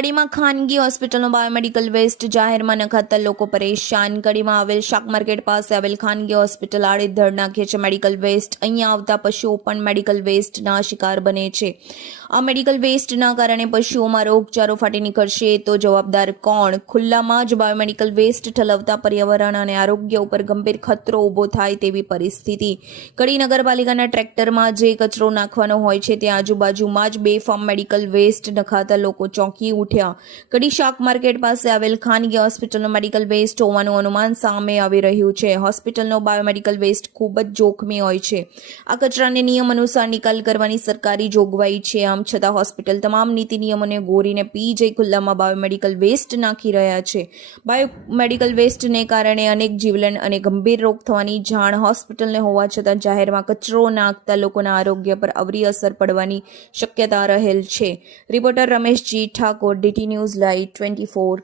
કડીમાં ખાનગી હોસ્પિટલનો બાયોમેડિકલ વેસ્ટ જાહેરમાં નખાતા લોકો પરેશાન। કડીમાં આવેલ શાક માર્કેટ પાસે આવેલ ખાનગી હોસ્પિટલ આડેધડ નાખે છે મેડિકલ વેસ્ટ। અહીંયા આવતા પશુઓ પણ મેડિકલ વેસ્ટના શિકાર બને છે। આ મેડિકલ વેસ્ટના કારણે પશુઓમાં રોગચાળો ફાટી નીકળશે તો જવાબદાર કોણ? ખુલ્લામાં જ બાયોમેડિકલ વેસ્ટ ઠલવતા પર્યાવરણ અને આરોગ્ય ઉપર ગંભીર ખતરો ઊભો થાય તેવી પરિસ્થિતિ। કડી નગરપાલિકાના ટ્રેક્ટરમાં જે કચરો નાખવાનો હોય છે ત્યાં આજુબાજુમાં જ બેફામ મેડિકલ વેસ્ટ નખાતા લોકો ચોંકી ઉઠ્યા। કડી શાક માર્કેટ પાસે આવેલ ખાનગી હોસ્પિટલનો મેડિકલ વેસ્ટ હોવાનું અનુમાન સામે આવી રહ્યું છે। હોસ્પિટલનો બાયોમેડિકલ વેસ્ટ ખૂબ જ જોખમી હોય છે। આ કચરાને નિયમ અનુસાર નિકાલ કરવાની સરકારી જોગવાઈ છે। આમ છતાં હોસ્પિટલ તમામ નીતિ નિયમોને ગોરીને પી જઈ ખુલ્લામાં બાયોમેડિકલ વેસ્ટ નાખી રહ્યા છે। બાયોમેડિકલ વેસ્ટને કારણે અનેક જીવલેણ અને ગંભીર રોગ થવાની જાણ હોસ્પિટલને હોવા છતાં જાહેરમાં કચરો નાખતા લોકોના આરોગ્ય પર અવરી અસર પડવાની શક્યતા રહેલ છે। રિપોર્ટર રમેશજી ઠાકોર, DT ન્યૂઝ લાઈવ 24।